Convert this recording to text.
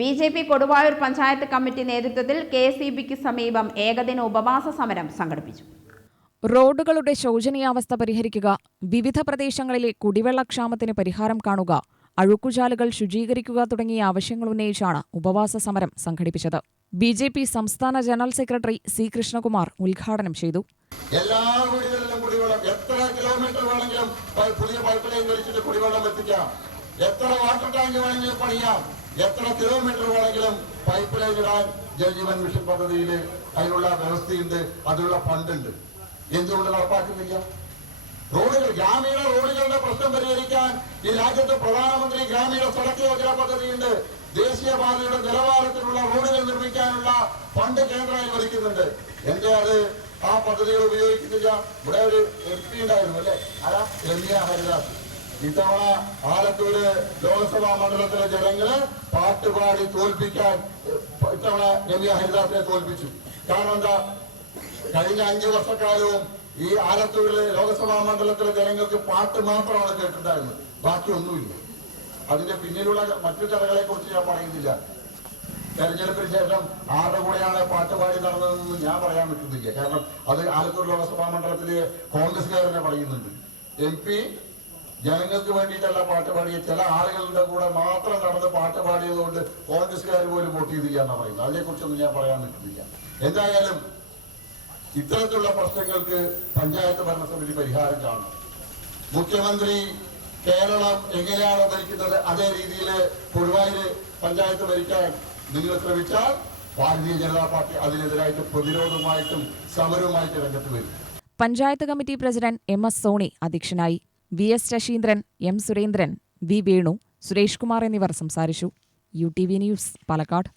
B J P Koduvayur panchayat committee നേതൃത്വത്തിൽ K S E ബിക്ക് സമീപം ഏകദിന ഉപവാസ സമരം സംഘടിപ്പിച്ചു. റോഡുകളുടെ ശോചനീയാവസ്ഥ പരിഹരിക്കുക വിവിധ പ്രദേശങ്ങളിലെ കുടിവെള്ളക്ഷാമത്തിന് പരിഹാരം കാണുക അഴുക്കുചാലുകൾ ശുചീകരിക്കുക തുടങ്ങിയ ആവശ്യങ്ങൾ ഉന്നയിച്ചാണ് ഉപവാസ സമരം സംഘടിപ്പിച്ചത്. ബി ജെ പി സംസ്ഥാന ജനറൽ സെക്രട്ടറി സി കൃഷ്ണകുമാർ ഉദ്ഘാടനം ചെയ്തു. എല്ലാ വീടുകളിലും കുടിവെള്ളം എത്ര കിലോമീറ്റർ വേണമെങ്കിലും പുതിയ പൈപ്പ് ലൈൻ വലിച്ചിട്ട് കുടിവെള്ളം എത്തിക്കാം. എത്ര വാട്ടർ ടാങ്ക് വേണമെങ്കിലും പണിയാം. എത്ര കിലോമീറ്റർ വേണമെങ്കിലും പൈപ്പ് ലൈൻ ഇടാൻ ജലജീവൻ മിഷൻ പദ്ധതിയിൽ അതിനുള്ള വ്യവസ്ഥയുണ്ട് അതിനുള്ള ഫണ്ടുണ്ട്. എന്തുകൊണ്ട് നടപ്പാക്കുന്നില്ല? റോഡുകൾ ഗ്രാമീണ റോഡുകളുടെ പ്രശ്നം പരിഹരിക്കാൻ ഈ രാജ്യത്ത് പ്രധാനമന്ത്രി ഗ്രാമീണ സടക്ക് യോജന പദ്ധതിയുണ്ട്. ദേശീയപാതയുടെ നിലവാരത്തിലുള്ള റോഡുകൾ നിർമ്മിക്കാനുള്ള ഫണ്ട് കേന്ദ്രം അനുവദിക്കുന്നുണ്ട് എന്റെ അത് ആ പദ്ധതികൾ ഉപയോഗിക്കുന്നില്ല. ഇവിടെ ഒരു എം പി ഉണ്ടായിരുന്നു അല്ലെ? ആരാ? രമ്യ ഹരിദാസ്. ഇത്തവണ ആലത്തൂര് ലോക്സഭാ മണ്ഡലത്തിലെ ജനങ്ങൾ പാട്ടുപാടി തോൽപ്പിക്കാൻ ഇത്തവണ രമ്യ ഹരിദാസിനെ തോൽപ്പിച്ചു. കാരണം എന്താ? കഴിഞ്ഞ അഞ്ചു വർഷക്കാലവും ഈ ആലത്തൂരിലെ ലോക്സഭാ മണ്ഡലത്തിലെ ജനങ്ങൾക്ക് പാട്ട് മാത്രമാണ് കേട്ടിട്ടുണ്ടായിരുന്നത്. ബാക്കിയൊന്നുമില്ല. അതിന്റെ പിന്നിലുള്ള മറ്റു കഥകളെ കുറിച്ച് ഞാൻ പറയുന്നില്ല. തെരഞ്ഞെടുപ്പിന് ശേഷം ആരുടെ കൂടെയാണ് പാട്ടുപാടി നടന്നതെന്ന് ഞാൻ പറയാൻ പറ്റുന്നില്ല. കാരണം അത് ആലത്തൂർ ലോക്സഭാ മണ്ഡലത്തിൽ കോൺഗ്രസ്സുകാരനെ പറയുന്നുണ്ട്. എം പി ജനങ്ങൾക്ക് വേണ്ടിയിട്ടല്ല പാട്ട് പാടിയ ചില ആളുകളുടെ കൂടെ മാത്രം നടന്ന് പാട്ട് പാടിയത് കൊണ്ട് കോൺഗ്രസ്സുകാർ പോലും വോട്ട് ചെയ്തില്ല എന്നാണ് പറയുന്നത്. അതിനെക്കുറിച്ചൊന്നും ഞാൻ പറയാൻ പറ്റുന്നില്ല. എന്തായാലും ഇത്തരത്തിലുള്ള പ്രശ്നങ്ങൾക്ക് പഞ്ചായത്ത് ഭരണസമിതി പരിഹാരം കാണണം. മുഖ്യമന്ത്രി കേരളം എങ്ങനെയാണോ ഭരിക്കുന്നത് അതേ രീതിയിൽ കൊടുവായൂര് പഞ്ചായത്ത് ഭരിക്കാൻ നിങ്ങൾ ശ്രമിച്ചാൽ ഭാരതീയ ജനതാ പാർട്ടി അതിനെതിരായിട്ട് പ്രതിരോധവുമായിട്ടും സമരവുമായിട്ട് രംഗത്ത് വരും. Panchayat committee president M S Soni അധ്യക്ഷനായി. V S Sasheendran M Surendran V Venu Suresh Kumar എന്നിവർ സംസാരിച്ചു. U T V news Palakkad.